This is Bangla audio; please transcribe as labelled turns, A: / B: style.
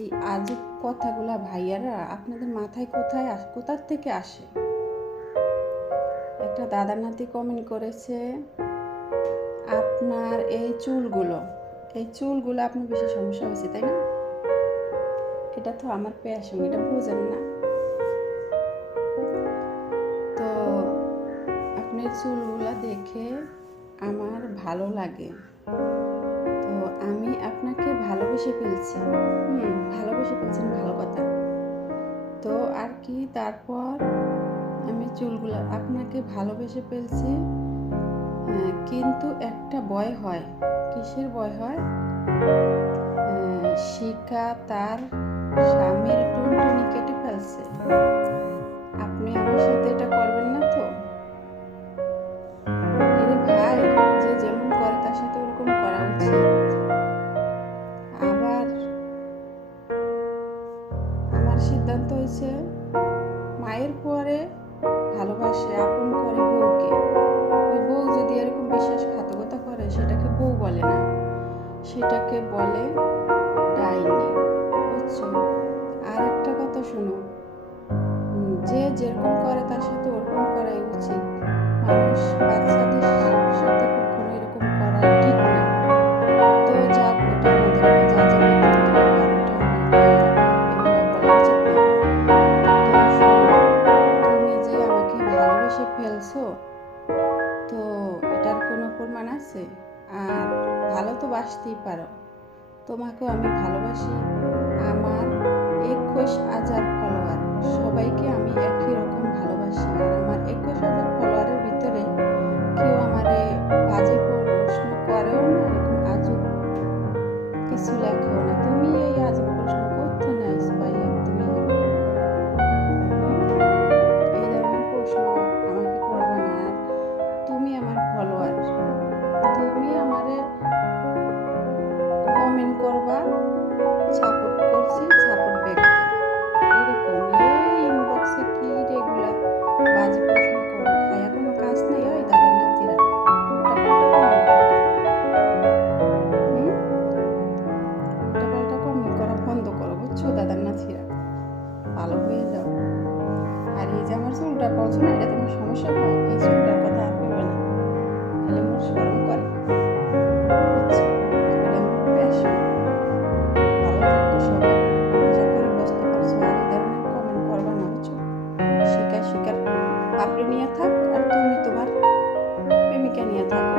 A: এই আজব কথাগুলা ভাইয়ারা আপনাদের মাথায় কোথায় কোথার থেকে আসে? একটা দাদা নাতি কমেন্ট করেছে, আপনার এই চুলগুলো এই চুলগুলো আপনার বেশি সমস্যা হয়েছে, তাই না? এটা তো আমার প্যাশন এটা বুঝেন না। তো আপনার চুলগুলা দেখে আমার ভালো লাগে। ভালোবেসে ফেলছি হুম। ভালোবেসে ফেলছেন ভালো কথা। তো আর কি তারপর আমি চুলগুলো আপনাকে ভালোবেসে ফেলছি। কিন্তু একটা ভয় হয়। কিসের ভয় হয়? শিকা তার স্বামীর টুনটুনি কেটে ফেলছে। সিদ্ধান্ত হয়েছে, মায়ের পরে ভালোবাসে, আপন করে বউকে। ওই বউ যদি এরকম বিশ্বাসঘাতকতা করে, সেটাকে বউ বলে না। সেটাকে বলে ডাইনি। বুঝছ? আর একটা কথা শোনো। যে যেরকম করে তার সাথে ওরকম করাই উচিত। মানুষ বাসতেই পারো। তোমাকেও আমি ভালোবাসি। করবার সাপোর্ট করছি সাপোর্ট ব্যাক এরকম, এই ইনবক্সে কি রেগুলা বাজে প্রশ্ন করো, খায়া কোনো কাজ নেই, ওই দাদা নাতিরা। উল্টা পাল্টা কমেন্ট করা বন্ধ করো, বুঝছ, দাদার নাতিরা। ভালো হয়ে যাও। আর এই যে আমার চুলটা বলছো না, এটা তোমার সমস্যা হয়, এই চুলটার কথা আর বলবে না। খালি মোর স্মরণ করে। Artumi Tobar. Demikian ya, Tuhan.